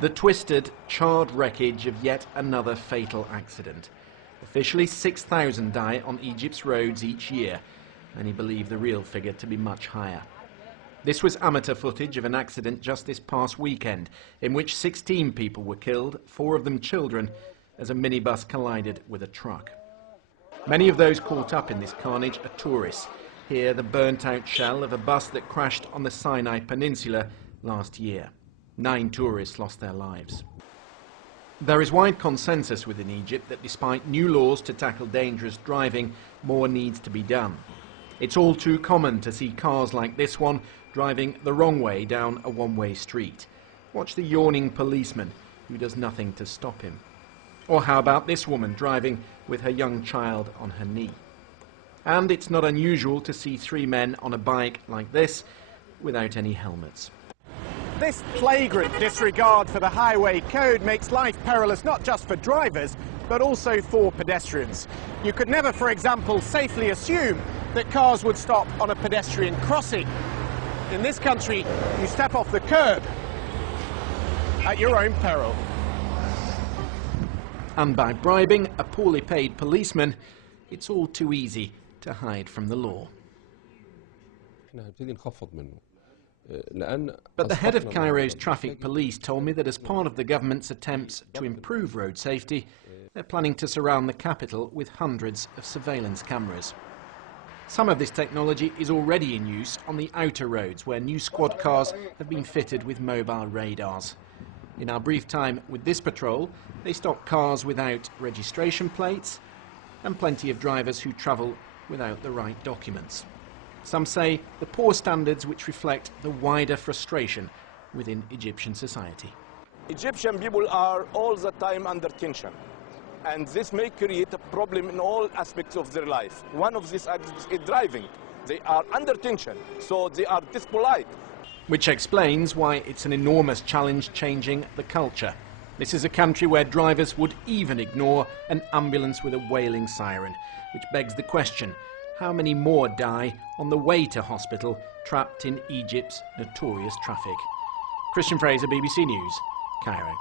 The twisted, charred wreckage of yet another fatal accident. Officially 6,000 die on Egypt's roads each year. Many believe the real figure to be much higher. This was amateur footage of an accident just this past weekend, in which 16 people were killed, 4 of them children, as a minibus collided with a truck. Many of those caught up in this carnage are tourists. Here, the burnt-out shell of a bus that crashed on the Sinai Peninsula last year. 9 tourists lost their lives. There is wide consensus within Egypt that despite new laws to tackle dangerous driving, more needs to be done. It's all too common to see cars like this one driving the wrong way down a one-way street. Watch the yawning policeman who does nothing to stop him. Or how about this woman driving with her young child on her knee? And it's not unusual to see 3 men on a bike like this without any helmets. This flagrant disregard for the highway code makes life perilous not just for drivers, but also for pedestrians. You could never, for example, safely assume that cars would stop on a pedestrian crossing. In this country, you step off the curb at your own peril. And by bribing a poorly paid policeman, it's all too easy to hide from the law. But the head of Cairo's traffic police told me that as part of the government's attempts to improve road safety, they're planning to surround the capital with hundreds of surveillance cameras. Some of this technology is already in use on the outer roads, where new squad cars have been fitted with mobile radars. In our brief time with this patrol, they stop cars without registration plates and plenty of drivers who travel without the right documents. Some say the poor standards which reflect the wider frustration within Egyptian society. Egyptian people are all the time under tension, and this may create a problem in all aspects of their life. One of these aspects is driving. They are under tension, so they are dispolite. Which explains why it's an enormous challenge changing the culture. This is a country where drivers would even ignore an ambulance with a wailing siren, which begs the question, how many more die on the way to hospital trapped in Egypt's notorious traffic? Christian Fraser, BBC News, Cairo.